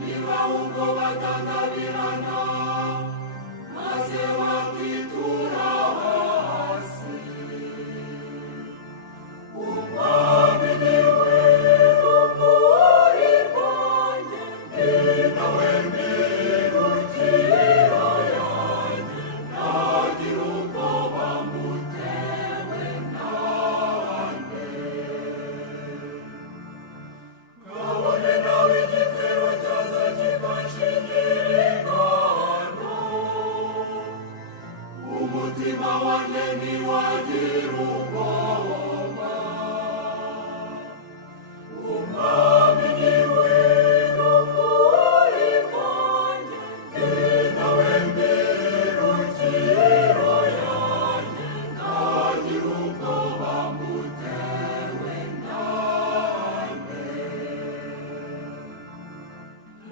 niba ubwo batandabirana maze bakitura hasi. Umwami niwe rumuri rwanjye, ni nawe mirukiro yanjye, ntagira ubwoba mutewe nande. Kabone nawe igitero cyaza kikanshingira ingano, umutima wanjye ntiwagira ubwoba. Umwami niwe rumuri rwanjye, ni nawe mirukiro yanjye, ntagira ubwoba mutewe nande.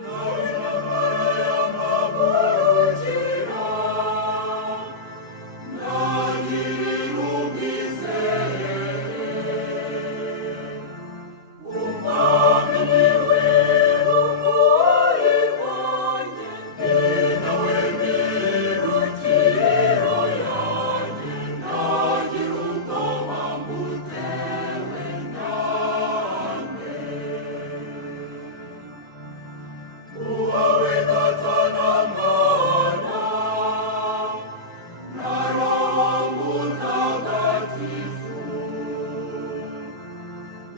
Nawe intambara y'amagurukira, ntagirira ubwizere. Umwami niwe rumuri rwanjye, ni nawe mirukiro yanjye, ntagira ubwoba mutewe nande. Uwawe Data na Mwana na Roho Mutagatifu,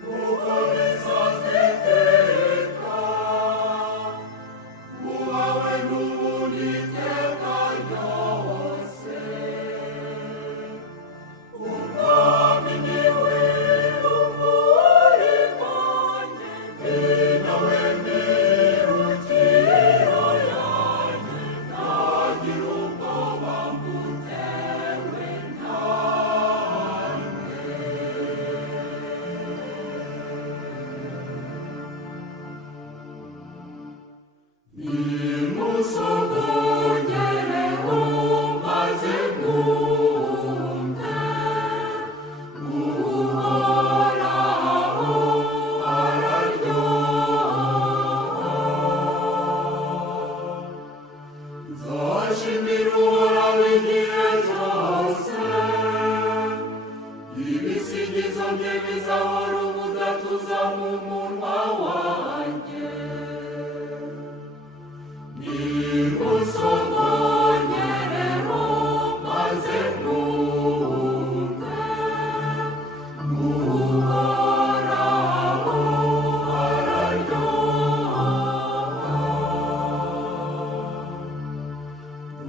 nuko bisanzwe iteka, uwawe n'ubundi iteka ryose. Umwami niwe rumuri rwanjye, ni nawe mirukiro yanjye, ntagira ubwoba mutewe nande. Nimusogongereho maze mwumve, Uhoraho araryoha. Nzashimira Uhoraho igihe cyose, ibisingizo bye bizahora ubudatuza mu munwa wanjye. Nimusogongereho maze mwumve, Uhoraho araryoha.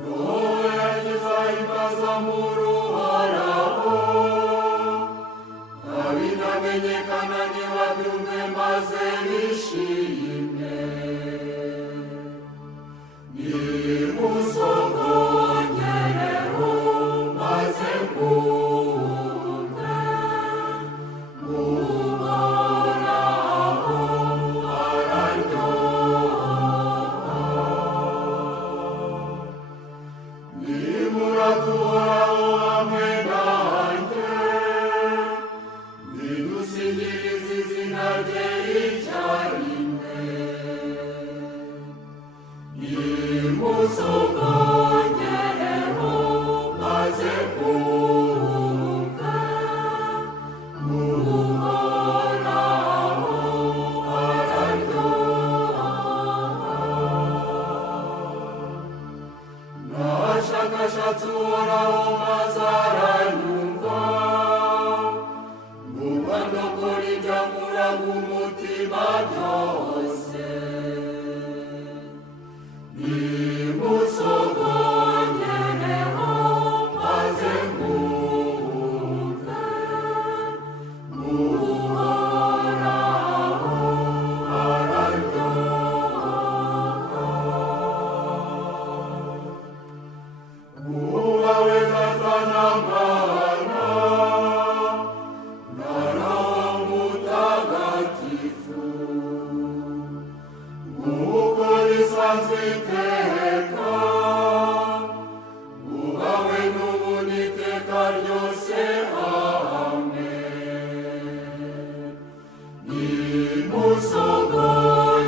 Roho yanjye izahimbaza Uhoraho, abinamenyekana nibabyumve maze bishime. Nimusogongereho maze mwumve, Uhoraho araryoha. Nimurate Uhoraho hamwe nanjye, nidusingirize izina rye icyarimwe. Nimusogongereho maze mwumve, Uhoraho araryoha. Nashakashatse Uhoraho maze aranyumva, numva no kuri ibyamura mu mutima byose. Nimusogongereho maze mwumve, Uhoraho araryoha. Uwawe Data na Mwana na Roho Mutagatifu, nuko bisanzwe iteka, uwawe n'ubundi iteka ryose. Amen. Nimusogongereho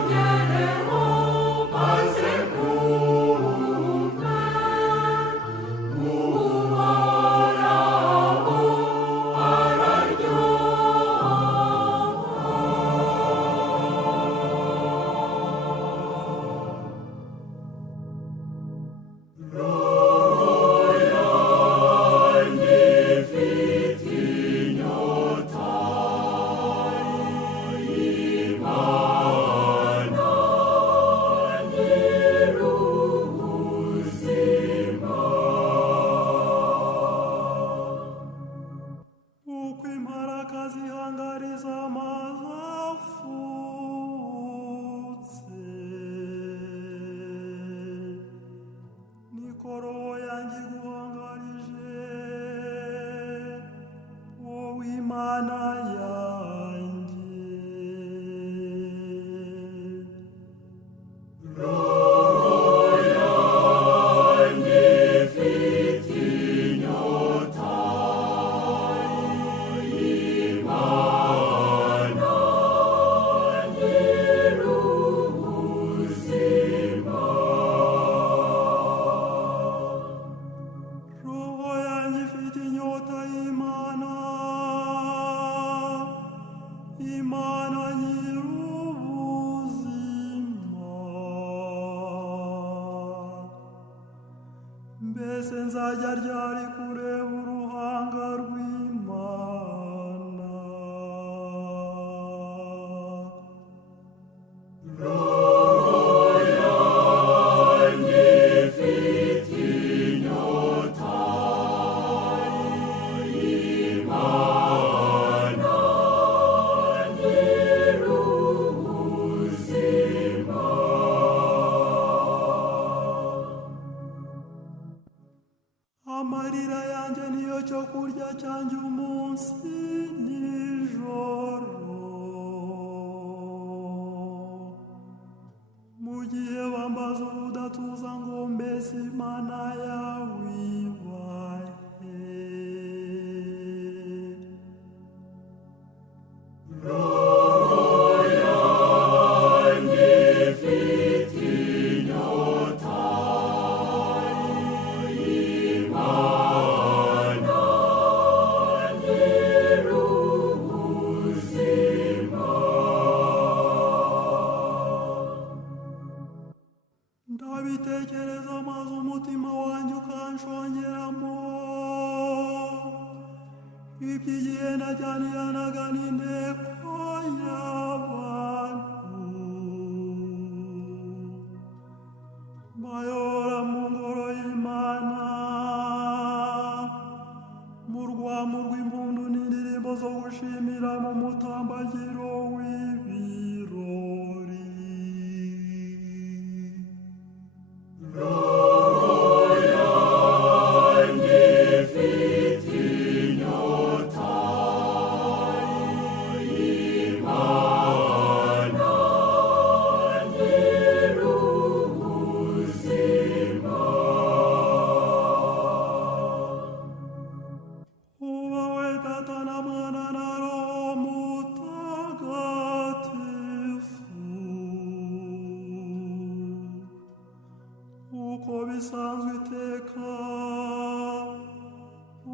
mbese nzajya ryari kureba uruhanga rw'Imana? Amarira yanjye niyo cyo kurya cyanjye umunsi nijoro, mu gihe bambaza ubudatuza ngo mbese Imana yawe ibahe. Ndabitekereza maze umutima wanjye ukanshongeramo, iby'igihe najyaniranaga n'inteko y'abantu, bayobora mu ngoro y'Imana, mu rwamu rw'impundu n'indirimbo zo gushimira mu mutambagiro w'ibirori. Ubawe Data na Mwana na Roho Mutagatifu, uko bisanzwe iteka,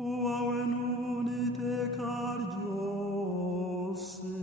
ubawe n'ubu n'iteka ryose.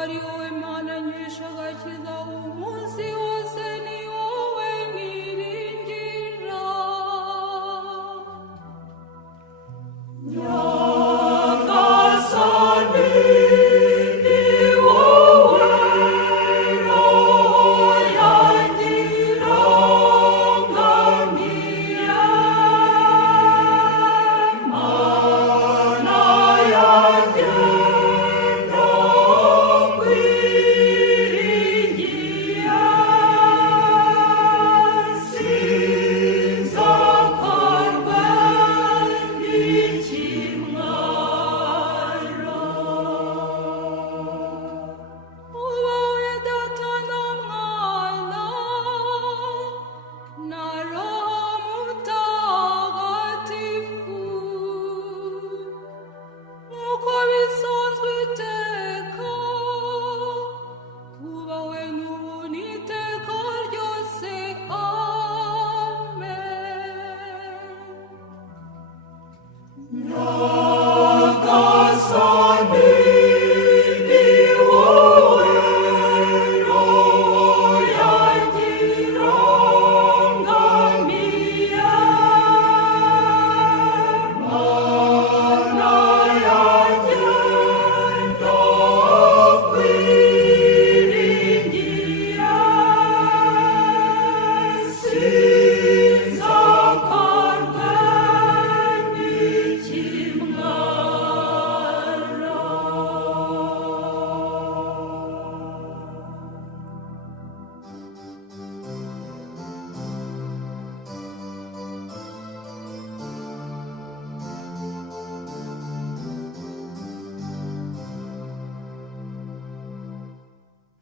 ari wowe Mana nkesha agakiza umunsi wose ni wowe niringira Nyagasani ni wowe roho yanjye irangamiye Mana yanjye ndakwiringiye sinzakorwa n'ikimwaro ubawe Data na Mwana na Roho Mutagatifu nk'uko bisanzwe iteka ubawe n'ubu n'iteka ryose amen Nyagasani ni wowe roho yanjye irangamiye Mana yanjye ndakwiringiye sinzakorwa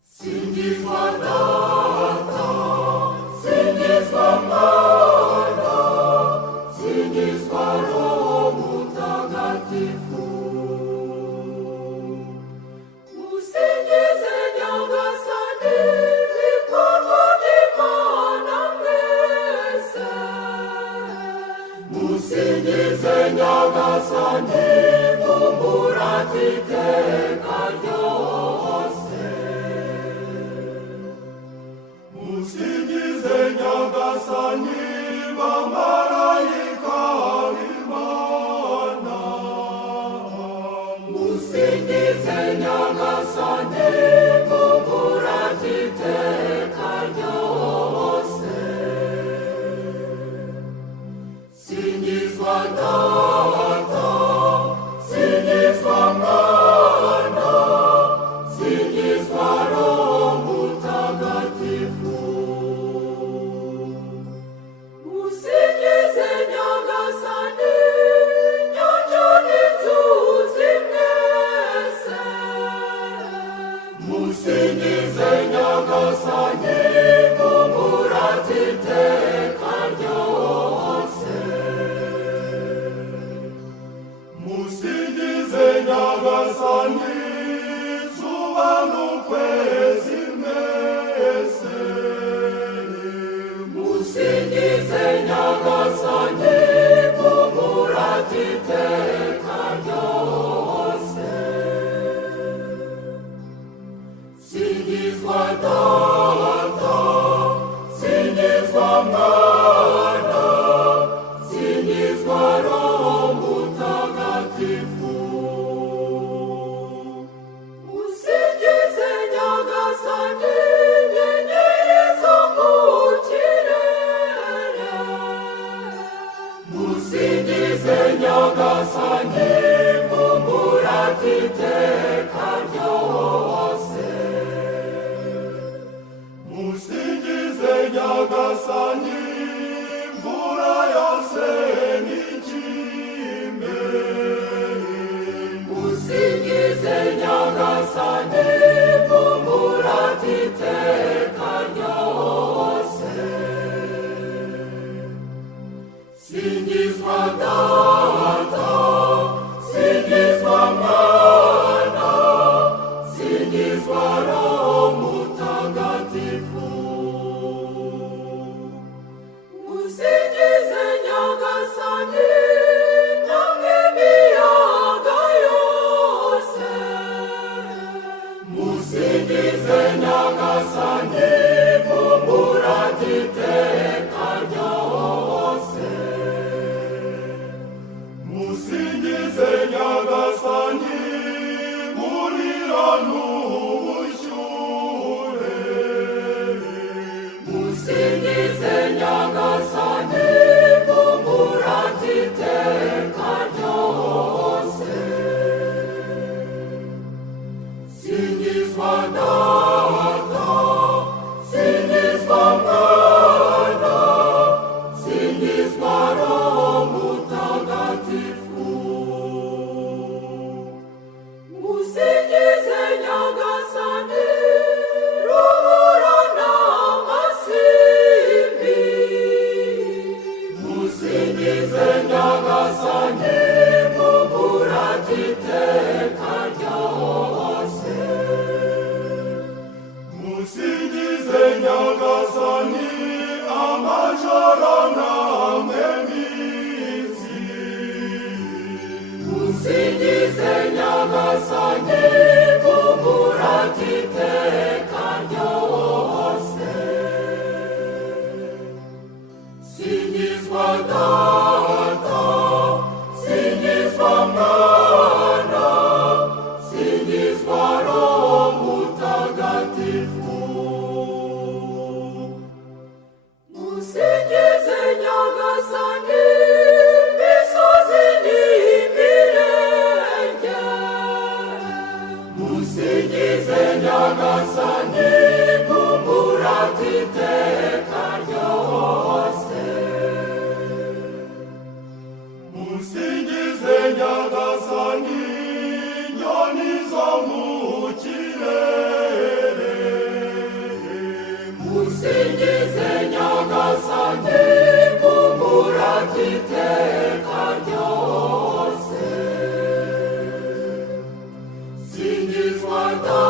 Singizwa Data, singizwa Mwana, singizwa Roho Mutagatifu. Musingize Nyagasani, bikorwa by'Imana mwese. Musingize Nyagasani, mumurate iteka ryose. Musingize Nyagasani bamarayika b'Imana Musingize Nyagasani mumurate iteka ryose Singizwa Data, singizwa Mwana, singizwa Roho Mutagatifu Musingize Nyagasani, nyanja n'inzuzi mwese. Musingize Nyagasani, mumurate iteka ryose. Musingize Nyagasani, zuba n'ukwezi mwese. Musingize Nyagasani, mumurate iteka ryose. Singizwa umuyaga n'ubushyuhe musingize nyagasani mumurate iteka ryose singizwa data singizwa mwana singizwa roho mutagatifu musingize nyagasani rubura n'amasimbi musingize nyagasani mumurate iteka ryose musingize nyagasani amajoro namwe minsi musingize nyagasani mumurate iteka ryose singizwa data singizwa mwana singizwa roho mutagatifu musingize nyagasani misozi n'imirenge musingize nyagasani mumurate iteka ryose musingize nyagasani nyoni zo mu kirere musingize nyagasani mumurate iteka ryose singizwa data